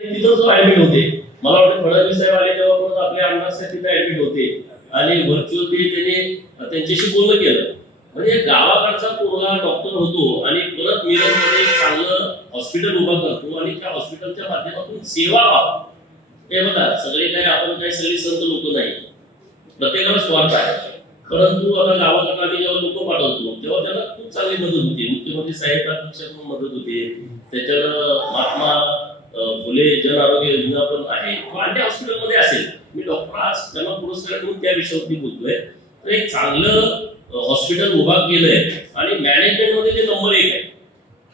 तिथं ऍडमिट होते. मला वाटतं फडणवीस साहेब आले तेव्हा पण आपल्या आमदारसाठी तिथे ऍडमिट होते आणि व्हर्च्युअली त्यांनी त्यांच्याशी बोलणं केलं. म्हणजे गावाकडचा पोरगा डॉक्टर होतो आणि परत मिरजमध्ये एक चांगलं हॉस्पिटल उभा करतो आणि त्या हॉस्पिटलच्या माध्यमातून सेवा व्हावं. हे बघा, सगळे काय आपण काही सगळी संत लोक नाही, प्रत्येकाला स्वार्थ आहे. परंतु आता गावाकडे आम्ही जेव्हा लोक पाठवतो तेव्हा त्याला खूप चांगली मदत होती. मुख्यमंत्री सहायता कक्षातून मदत होते. त्याच्यावर महात्मा फुले जन आरोग्य योजना पण आहे. अन्य हॉस्पिटलमध्ये असेल, मी डॉक्टर आज त्यांना पुरस्कार देऊन त्या विषयावरती बोलतोय. तर एक चांगलं हॉस्पिटल उभा केलंय आणि मॅनेजमेंट मध्ये ते नंबर 1 आहे.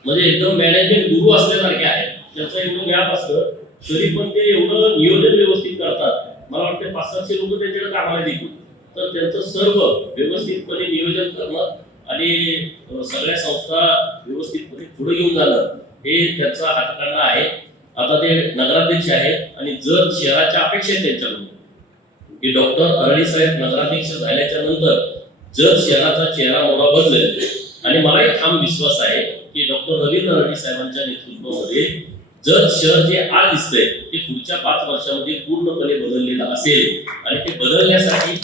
म्हणजे एकदम मॅनेजमेंट गुरु असल्यासारखे आहे. त्याचं एवढं व्याप असतं तरी पण ते एवढं नियोजन व्यवस्थित करतात. मला वाटतं 500-700 लोक त्यांच्याकडे कामाला देतील. तर त्यांचं सर्व व्यवस्थितपणे नियोजन करणं आणि सगळ्या संस्था व्यवस्थितपणे पुढे घेऊन जाणं हे त्यांचा हातखंडा आहे. आता ते नगराध्यक्ष आहेत आणि जर शहराच्या अपेक्षा आहेत त्यांच्याकडून की डॉक्टर अरळी साहेब नगराध्यक्ष झाल्याच्या नंतर जर शहराचा चेहरा मोहरा बदलेल आणि मला एक ठाम विश्वास आहे की डॉक्टर रवींद्र अरळी साहेबांच्या नेतृत्वामध्ये जर शहर जे आज दिसतंय ते पुढच्या 5 वर्षामध्ये पूर्णपणे बदललेलं असेल आणि ते बदलण्यासाठी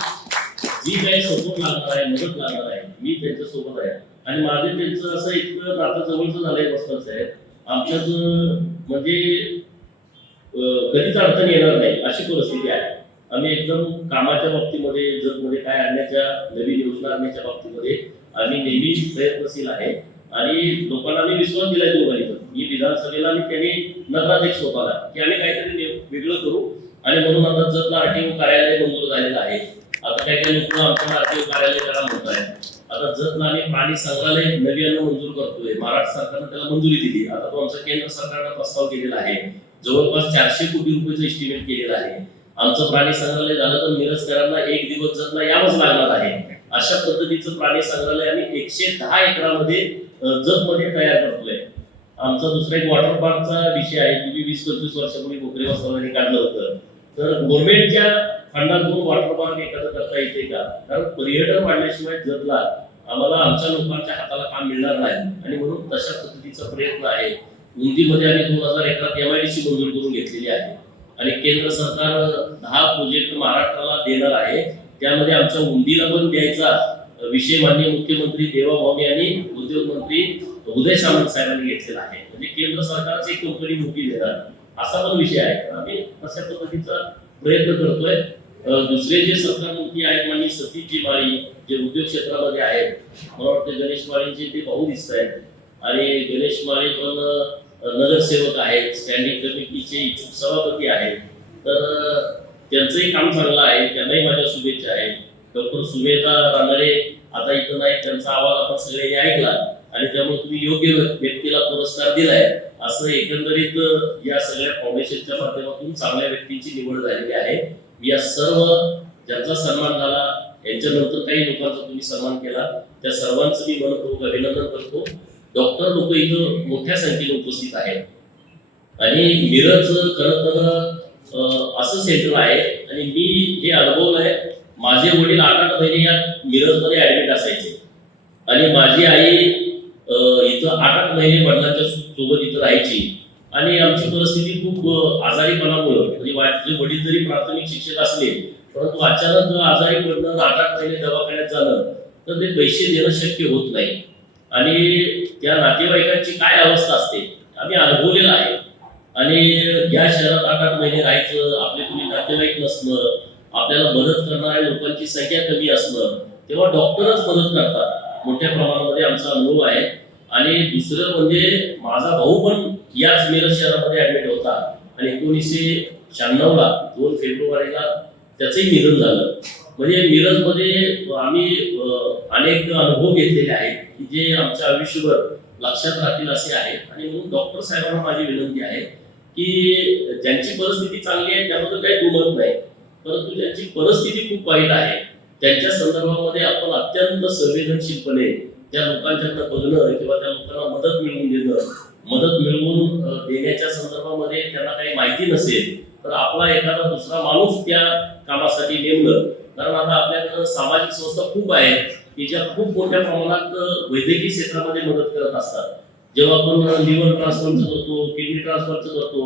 जी काही सपोर्ट लागणार आहे, मदत लागणार आहे, मी त्यांच्या सोबत आहे. आणि माझे त्यांचं असं इतकं नातं जवळचं झालंय बसतात साहेब, आमच्यात म्हणजे कधीच अडचण येणार नाही अशी परिस्थिती आहे. आम्ही एकदम कामाच्या बाबतीमध्ये जगमध्ये काय आणण्याच्या नवीन योजना आणण्याच्या बाबतीमध्ये आम्ही नेहमी प्रयत्नशील आहे आणि लोकांना आम्ही विश्वास दिलाय दोघांनी. मी विधानसभेला आणि त्यांनी नगराध्यक्ष होता की आम्ही काहीतरी वेगळं करू आणि म्हणून आता जतला आरटीओ कार्यालय मंजूर झालेलं आहे. आता काही काही लोक आमच्या आरटीओ कार्यालय त्याला म्हणत आहे. आता जतला आम्ही प्राणी संग्रहालय नव्यानं मंजूर करतोय. महाराष्ट्र सरकारनं त्याला मंजुरी दिली. आता तो आमचा केंद्र सरकारनं प्रस्ताव केलेला आहे. जवळपास 400 कोटी रुपयाचं एस्टिमेट केलेलं आहे. आमचं प्राणी संग्रहालय झालं तर मिरजकरांना 1 दिवस जतला यावंच लागणार आहे. अशा पद्धतीचं प्राणी संग्रहालय आम्ही 110 एकरामध्ये जतमध्ये तयार करतोय. आमचा दुसरा एक वॉटर पार्कचा विषय आहे. तुम्ही 20-25 वर्षापूर्वी कोकरे वास्तवांनी काढलं होतं. तर गव्हर्नमेंटच्या फंडातून वॉटर पार्क एखादं करता येते का? कारण पर्यटन वाढल्याशिवाय जतला आम्हाला आमच्या लोकांच्या हाताला काम मिळणार नाही आणि म्हणून तशा पद्धतीचा प्रयत्न आहे. उंदीमध्ये आम्ही 2000 एकरात MIDC मंजूर करून घेतलेली आहे आणि केंद्र सरकार 10 प्रोजेक्ट महाराष्ट्राला देणार आहे. त्यामध्ये आमच्या उंदीला पण द्यायचा विषय माननीय मुख्यमंत्री देवाभाऊ यांनी उद्योग मंत्री उदय सामंत साहेबांनी घेतलेला आहे. म्हणजे केंद्र सरकारची एक कंपनी मोठी देणार असा पण विषय आहे. आम्ही अशा पद्धतीचा प्रयत्न करतोय. दुसरे जे सरकार मंत्री आहेत माननीय सतीशजी माळी जे उद्योग क्षेत्रामध्ये आहेत, मला वाटतं गणेश माळींचे ते भाऊ दिसत आहेत आणि गणेश माळी पण नगरसेवक आहेत, स्टँडिंग कमिटीचे इच्छुक सभापती आहेत. तर त्यांचंही काम चांगलं आहे, त्यांनाही माझ्या शुभेच्छा आहेत. डॉक्टर सुमेधा रानडे आता इथं नाही, त्यांचा आवाज आपण सगळ्यांनी ऐकला आणि त्यामुळे तुम्ही योग्य व्यक्तीला पुरस्कार दिलाय. असं एकंदरीत या सगळ्या फाउंडेशनच्या माध्यमातून चांगल्या व्यक्तींची निवड झालेली आहे. या सर्व ज्यांचा सन्मान झाला यांच्यानंतर काही लोकांचा तुम्ही सन्मान केला त्या सर्वांचं मी मनपूर्वक अभिनंदन करतो. डॉक्टर लोक इथं मोठ्या संख्येने उपस्थित आहेत आणि मिरज खरं तर असं सेंटर आहे आणि मी हे अनुभवलंय. माझे वडील 8-8 महिने या मिरजमध्ये ऍडमिट असायचे आणि माझी आई इथं 8-8 महिने वडिलांच्या सोबत इथं राहायची आणि आमची परिस्थिती खूप आजारीपणामुळे म्हणजे माझे वडील जरी प्राथमिक शिक्षक असले परंतु अचानक आजारी पडणं, 8-8 महिने दवाखान्यात जाणं तर ते पैसे देणं शक्य होत नाही आणि त्या नातेवाईकांची काय अवस्था असते आम्ही अनुभवलेलं आहे. आणि या शहरात 8-8 महिने राहायचं, आपले कुणी नातेवाईक नसणं, आपल्याला मदत करणाऱ्या लोकांची संख्या कमी असणं, तेव्हा डॉक्टरच मदत करतात मोठ्या प्रमाणामध्ये आमचा अनुभव आहे. आणि दुसरं म्हणजे माझा भाऊ पण याच मिरज शहरामध्ये ऍडमिट होता आणि 1996ला 2 फेब्रुवारीला त्याचंही निधन झालं. म्हणजे मिरजमध्ये आम्ही अनेक अनुभव घेतलेले आहेत की जे आमच्या आयुष्यभर लक्षात राहतील असे आहेत. आणि म्हणून डॉक्टर साहेबांना माझी विनंती आहे की ज्यांची परिस्थिती चांगली आहे त्याबद्दल काही दुमत नाही, परंतु ज्यांची परिस्थिती खूप वाईट आहे त्यांच्या संदर्भामध्ये आपण अत्यंत संवेदनशीलपणे त्या लोकांच्याकडे बघणं किंवा त्या लोकांना मदत मिळवून देणं, मदत मिळवून देण्याच्या संदर्भामध्ये त्यांना काही माहिती नसेल तर आपला एखादा दुसरा माणूस त्या कामासाठी नेमणं. कारण आता आपल्याकडे सामाजिक संस्था खूप आहेत की ज्या खूप मोठ्या प्रमाणात वैद्यकीय क्षेत्रामध्ये मदत करत असतात. जेव्हा आपण लिव्हर ट्रान्सप्लांटचं करतो, किडनी ट्रान्सप्लांटचं करतो,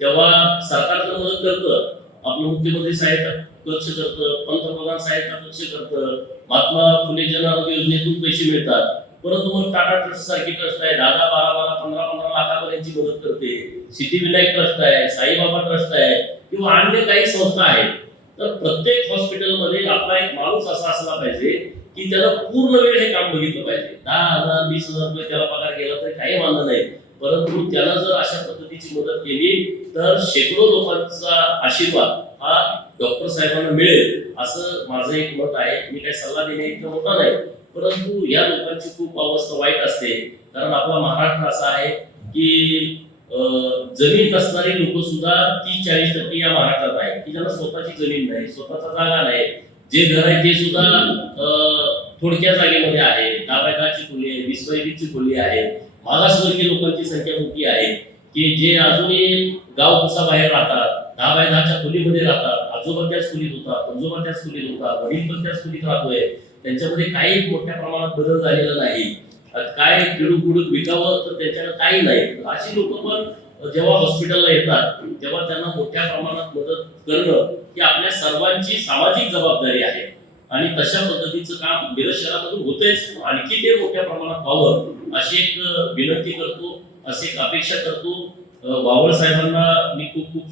तेव्हा सरकार तर मदत करतं. आपलं मुख्यमंत्री सहायता कक्ष करतं, पंतप्रधान सहायता कक्ष करतं, महात्मा फुले जन आरोग्य योजनेतून पैसे मिळतात. परंतु मग टाटा ट्रस्ट सारखी ट्रस्ट आहे, 10-12, 15 लाखापर्यंतची मदत करते. सिद्धिविनायक ट्रस्ट आहे, साईबाबा ट्रस्ट आहे किंवा अन्य काही संस्था आहेत. तर प्रत्येक हॉस्पिटलमध्ये आपला एक माणूस असा असला पाहिजे की त्याला पूर्ण वेळ हे काम बघितलं पाहिजे. 10,000 20,000 रुपये त्याला पगार गेला तरी काही वांधं नाही, परंतु त्याला जर अशा पद्धतीची मदत केली तर शेकडो लोकांचा आशीर्वाद हा डॉक्टर साहेबांना मिळेल असं माझं एक मत आहे. मी काही सल्ला देणे इतका मोठा नाही, परंतु या लोकांची खूप अवस्था वाईट असते. कारण आपला महाराष्ट्र असा आहे की जमीन नसणारी लोक सुद्धा 30-40% या महाराष्ट्रात आहे की ज्यांना स्वतःची जमीन नाही, स्वतःचा जागा नाही. जे घर आहे ते सुद्धा थोडक्या जागेमध्ये आहे. 10x10ची खोली आहे, 20x20ची खोली आहे. मागासवर्गीय लोकांची संख्या मोठी आहे की जे अजूनही गाव कसा बाहेर राहतात, 10x10च्या खोलीमध्ये राहतात. आजोबा त्याच खोलीत होतात, आजोबा त्याच खोलीत होतात, वडील पण त्याच खोलीत राहतोय. त्यांच्यामध्ये काही मोठ्या प्रमाणात बदल झालेला नाही. काय किडूक विकावं तर त्याच्याकडे काही नाही. अशी लोक पण जेव्हा हॉस्पिटलला येतात तेव्हा त्यांना मोठ्या प्रमाणात मदत करणं ही आपल्या सर्वांची सामाजिक जबाबदारी आहे. आणि तशा पद्धतीचं काम मिरज शहरामधून होतेच, आणखी ते मोठ्या प्रमाणात व्हावं अशी एक विनंती करतो, अशी एक अपेक्षा करतो. वावळ साहेबांना मी खूप खूप